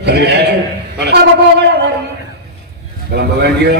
அப்ப போகல வரும் கிளம்ப வேண்டிய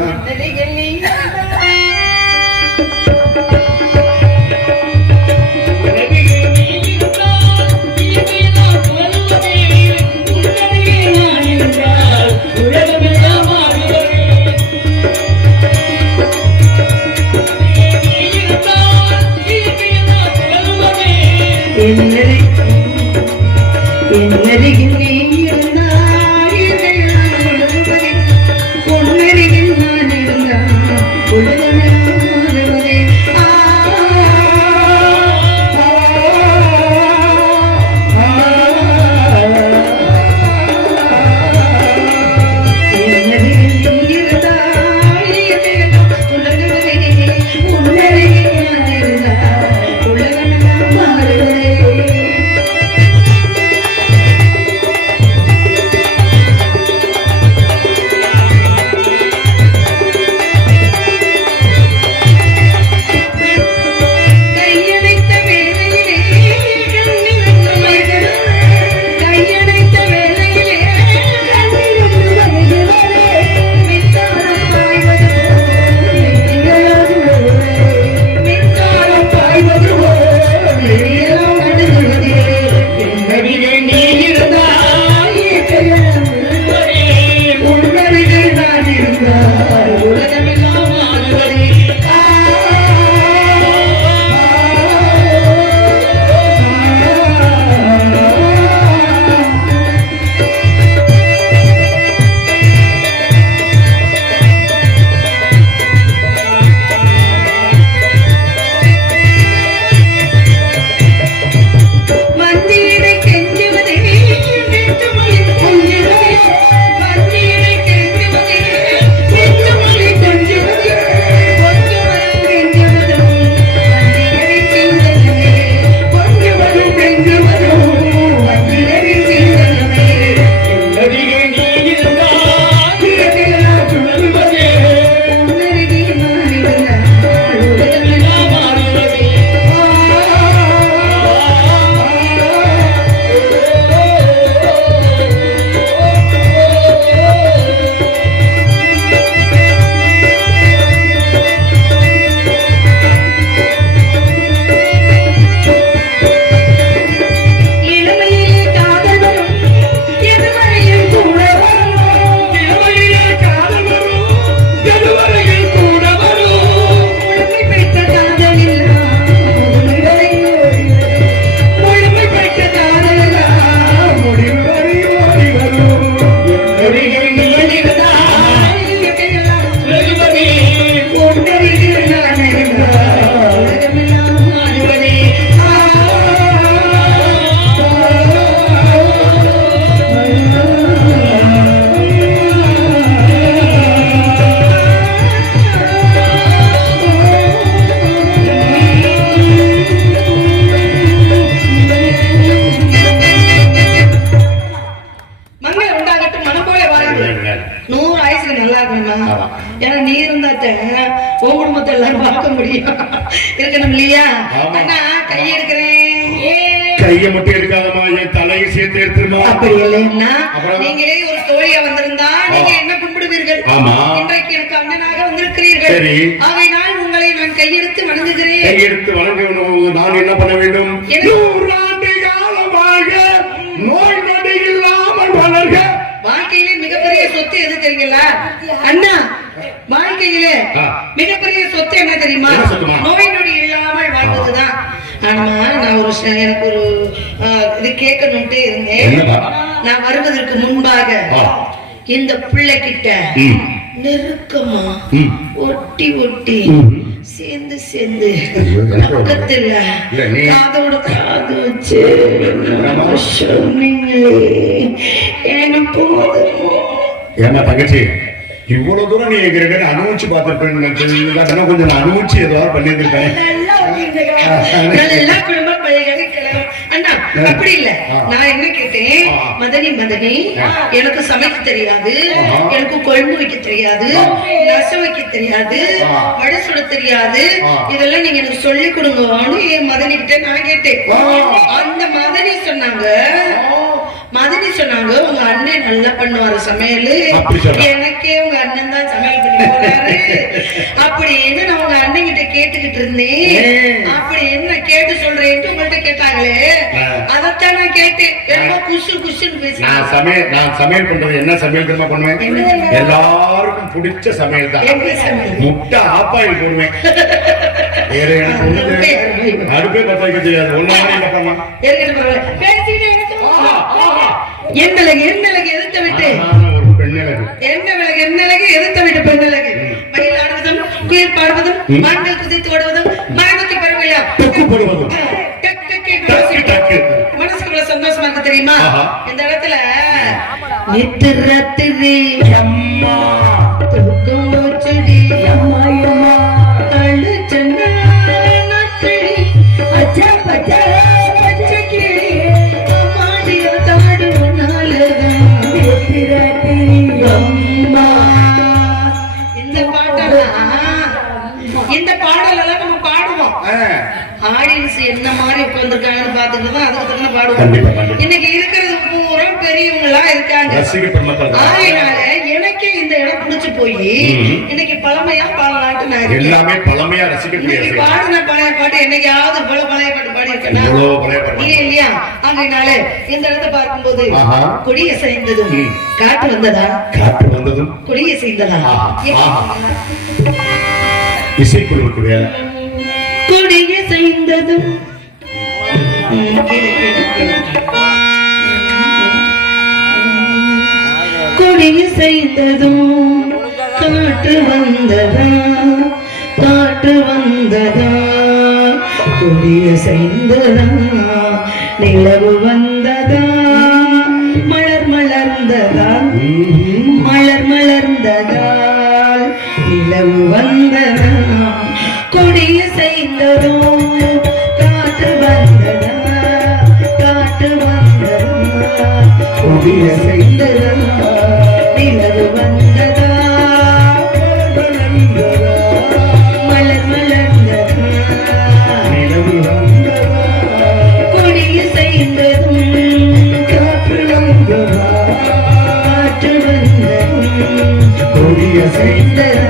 கையை மட்டும் எடுக்காதமா, என் தலையை சேர்த்து எடுத்துருமா. அப்படி இல்லைன்னா நீங்களே ஒரு தோழியா வந்திருந்தா நீங்க என்ன கும்பிடுவீர்கள்? இன்றைக்கு எனக்கு அண்ணனாக வந்திருக்கிறீர்கள். சரி, ஆகையினால் உங்களை நான் கையெடுத்து வணங்குகிறேன். கையெடுத்து வணங்க நான் என்ன பண்ண வேண்டும்? 100 ஆண்டு காலமாக நோய் நொடி இல்லாமல் வளர்க. வாழ்க்கையிலே மிகப்பெரிய சொத்து எது தெரியுங்களா அண்ணா? வாழ்க்கையிலே மிகப்பெரிய சொத்து என்ன தெரியுமா? நோய் நொடி இல்லாமல் வாழ்வதுதான். ஆனா நான் எனக்கு ஒரு இது கேட்கணும்ட்டே இருந்தேன். நான் வருவதற்கு முன்பாக இந்த பிள்ளை கிட்ட நெருக்கமா ஒட்டி ஒட்டி சேர்ந்து சேர்ந்து பக்கத்துல காதோட காது வச்சு சொன்னீங்களே எனக்கு ஏன்னா தங்கச்சி இவ்வளவு தூரம் நீ எங்க அனுபவிச்சு பார்த்திருப்பேன். கொஞ்சம் அனுபவிச்சு ஏதாவது பண்ணிருக்கேன். குடும்ப பையன் அண்ணா அப்படி இல்ல. நான் என்ன கேட்டேன், மதனி மதனி எனக்கு சமைக்க தெரியாது, எனக்கு குழம்பு வைக்க தெரியாது, ரசம் வைக்க தெரியாது, வடை சுட தெரியாது, இதெல்லாம் நீங்க எனக்கு சொல்லி கொடுங்கன்னு என் மதனி கிட்ட நான் கேட்டேன். அந்த மதனி சொன்னாங்க, மதனி சொன்னாங்க உங்க அண்ணன் நல்லா பண்ணுவாரு சமையல், அப்படி சொன்னா? எனக்கே உங்க அண்ணன் தான் சமையல் பண்ணி போறாரு அப்படின்னு நான் உங்க அண்ணன் கிட்ட கேட்டுக்கிட்டு இருந்தேன். அப்படி என்ன கேட்டு சொல்றேன்ட்டு உங்கள்ட்ட கேட்டாங்களே, அதத்தான் நான் கேட்டேன். என்னமோ குசு குசுன்னு பேசுறேன். நான் சமையல் பண்றது என்ன சமையல் தெரியுமா பண்ணுவேன்? எல்லாருக்கும் பிடிச்ச சமையல் தான். என்ன சமையல்? முட்டை ஆப்பாயில் போடுவேன். வேற எனக்கு ஒண்ணு தெரியாது. அடுப்பே பத்த வைக்க தெரியாது. ஒண்ணு பக்கமா இருக்கட்டும் பரவாயில்ல. பேசிட்டே என்னலகு எதிர்த்த விட்டு ஒரு பெண்ணழகு, என்னலகு எதிர்த்த விட்டு பெண்ணழகு, மயில் ஆடுவதும் குயில் பாடுவதும் மான்கள் குதித்து ஓடுவதும் மரபுக்கு பரவாயில்லையா தொக்கு போடுவதும் மனசுக்குள்ள சந்தோஷமா இருக்கு தெரியுமா? ஆஹா. இந்த இடத்துல நேத்து ராத்திரி அம்மா தூக்கம் போச்சுடி அம்மா அம்மா அழுச்சனா நாட்களி அச்சா பச்சா பச்சக்கிளி அம்மாடிய தாடுவனாலதான் நேத்து ராத்திரி அம்மா. இந்த பாடலெல்லாம் நம்ம பாடுவோம். ஆடியன்ஸ் என்ன மாதிரி உட்கார்ந்துருக்காங்கன்னு பாத்துட்டு தான் அதுக்கு தகுந்த பாடுவோம். கண்டிப்பா, கண்டிப்பா. இன்னைக்கு இருக்கிறது பூரா பெரியவங்களா இருக்காங்க. ரசிக பெருமக்கள் தான். ஆகையினால எனக்கே இந்த இடம் புடிச்சு போய் இன்னைக்கு பழமையா பாடலான்ட்டு நான் இருக்கேன். எல்லாமே பழமையா ரசிக்கக்கூடிய இன்னைக்கு பாடின பழைய பாட்டு என்னைக்காவது இவ்வளவு பழைய பாட்டு பாடி இருக்கேன்னா இவ்வளவு பழைய பாட்டு. இல்ல இல்லையா? ஆகையினால இந்த இடத்தை பார்க்கும்போது ஆஹா. கொடிய செய்ததும் காட்டு வந்ததா, காற்று வந்ததும் கொடிய செய்ததா, இசைக்குழுவுக்கு வேலை. கொடிய செய்ததும் கொடிய செய்ததும் காற்று வந்ததா, காற்று வந்ததா, கொடிய செய்ததா, நிலவு வந்ததா, மலர் மலர்ந்ததா, மலர் மலர்ந்ததால் நிலவு வந்ததா, கொடிய செய்ததோ காற்று வந்ததா, காற்று வந்ததா, கொடிய செய்ததா, நிலவு வந்ததா, மலர் மலர்ந்ததா, நிலவு வந்ததா, கொடிய செய்ததும் காற்று வந்ததா, காற்று வந்ததும் கொடிய செய்ததா.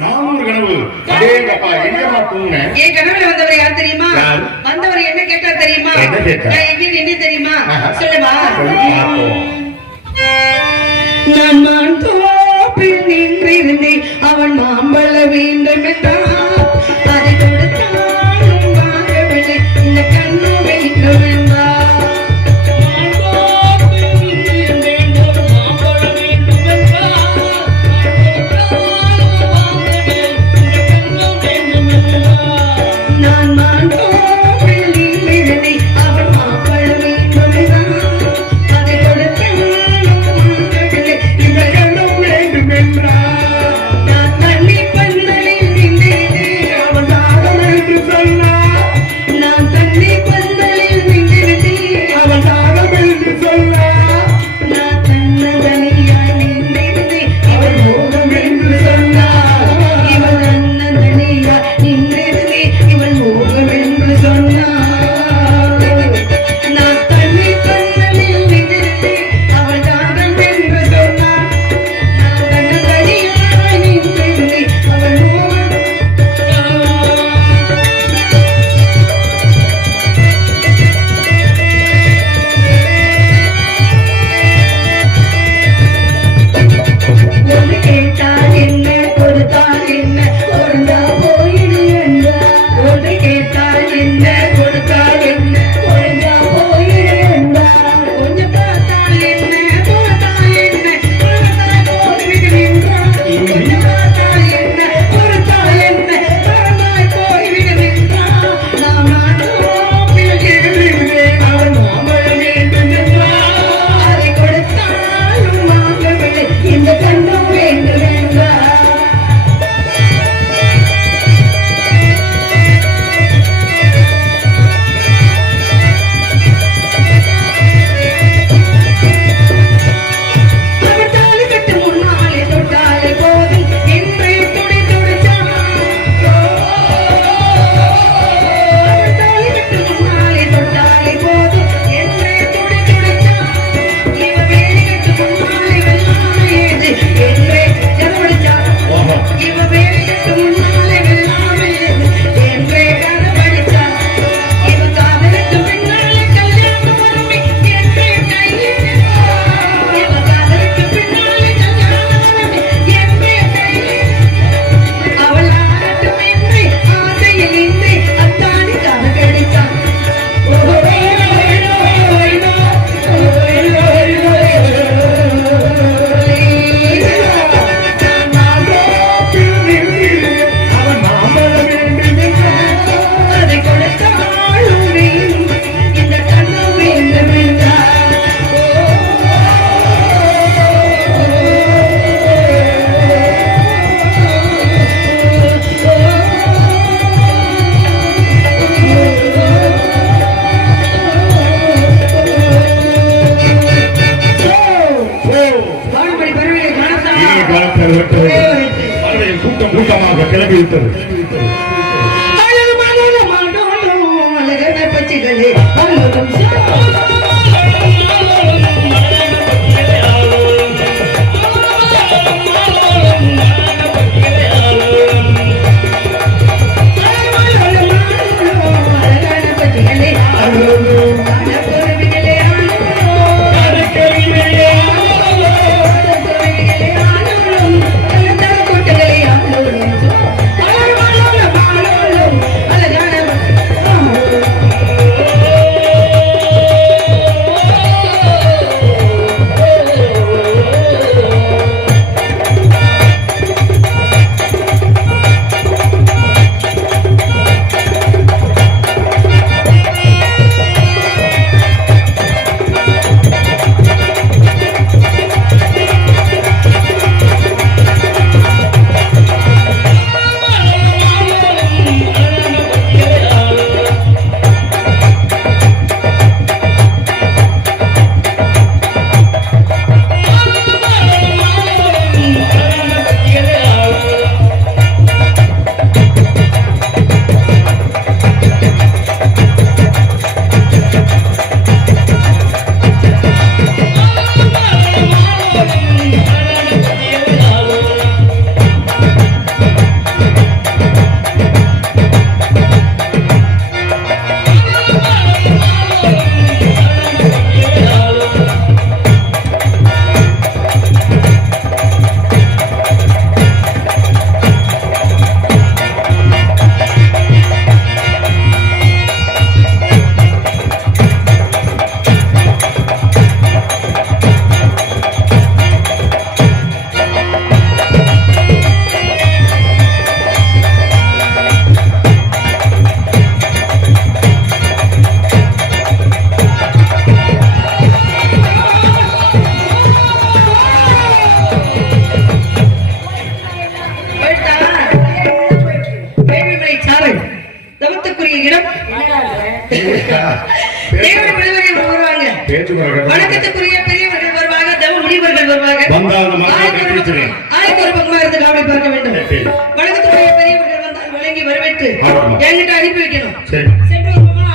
நானும் ஒரு கனவு. என் கனவுல கேட்க நான் எங்க நின்று தெரியுமா ஆஹா. சொல்லவா பார்ப்போம். நான் மான் தோப்பில் நின்றிருந்தேன் அவன் மாம்பழ வேண்டும் என்றான் அதை கொடுத்தாலும் வாங்கவில்லை இந்த கண்ணு வேண்டும் என்றான் நான் மான் தோப்பில் நின்றிருந்தேன் அவன் மாம்பழ வேண்டும் என்றான் அதை கொடுத்தாலும் வாங்கவில்லை இந்த கண்ணு வேண்டும் என்றான் நான் தண்ணி பந்தலில் நின்றிருந்தேன் அவன் தாகம் என்று சொன்னான் நான் தண்ணி பந்தலில் நின்றிருந்தேன் அவன் தாகம் என்று சொன்னான் நான் தன்னதனியாய் நின்றிருந்தேன் அவன் மோகம் என்று சொன்னான் இவன் தன்னதனியாய் நின்றிருந்தேன் இவன் மோகம் என்று சொன்னான் நான் தண்ணி பந்தலில் நின்றிருந்தேன் அவன் தாகம் என்று சொன்னான் நான் தன்னதனியாய் நின்றிருந்தேன் அவன் மோகம் ஒன்று கேட்டால் என்ன கொடுத்தால் என்ன பொருந்தா போயிடு என்றார் ஒன்று கேட்டால் என்ன கொடுத்தால் என்ன பொருந்தா போயிடு என்றார் கொஞ்சம் பார்த்தால் என்ன பொறுத்தால் என்ன பணத்தால் போய்விடு என்றார் கொஞ்சம் பார்த்தால் என்ன பொறுத்தால் என்ன பணத்தால் போய்விடு என்றார் நாம் நாட்டோப்பில் இருந்தேன் அவன் மாம்பழம் வேண்டும் என்றார் அதை கொடுத்தாலும் வாங்கவில்லை இந்த கண்டம் வேண்டும் என்றார் அவர் தாலி கட்டு முன்னாலே தொட்டாலே போதும் என்றே துடி துடிச்சான் அவர் தாலி கட்டு முன்னாலே தொட்டாலே போதும் என்றே துடி துடிச்சான் இவ வேலி கட்டு முன்னாலே வெள்ளாமை ஏது என்றே ஜனவடிச்சான் ஓஹோ. இவ வேலி கட்டு முன்னாலே வெள்ளாமை ஏது என்றே கனவடிச்சான் இவ காதலுக்கு பின்னாலே கல்யாணம் வருமே என்றே கையில் இவ காதலுக்கு பின்னாலே கல்யாணம் வருமே என்றே கையில் அவள் ஆரட்டும் என்று ஆசையில் இன்றி அத்தானி காதலிச்சான் அவன் மாம்பழம் வேண்டும் என்றான். அதை கொடுத்தாலும் வேண்டும் இந்த கண்ணம் வேண்டும் என்றார் ஓ, வான்படி பறவைகளை இனிய காணத்தான் காலத்தில் விட்டது. பறவைகள் கூட்டம் கூட்டமாக கிளம்பி விட்டது. அழகு மகள மாடோடும் அழகன பச்சிகளே அழகும் அழகான பச்சிகளே அழகும் கணப்பொருவிகளே அழகான தேவரை பெரியவர்கள் வருவாங்க, பேச்சு முறைகள் வணக்கத்துக்குரிய பெரியவர்கள் வருவாங்க, தவ முனிவர்கள் வருவாங்க. வந்தால் அந்த மரத்தை கட்டிச்சிருக்கேன். ஆளுக்கு ஒரு பக்கமா இருந்து காவலை பார்க்க வேண்டும். வணக்கத்துக்குரிய பெரியவர்கள் வந்தால் வழங்கி வரவேற்று ஆமா. என்கிட்ட அனுப்பி வைக்கணும். சரி சென்று ஒரு பக்கம்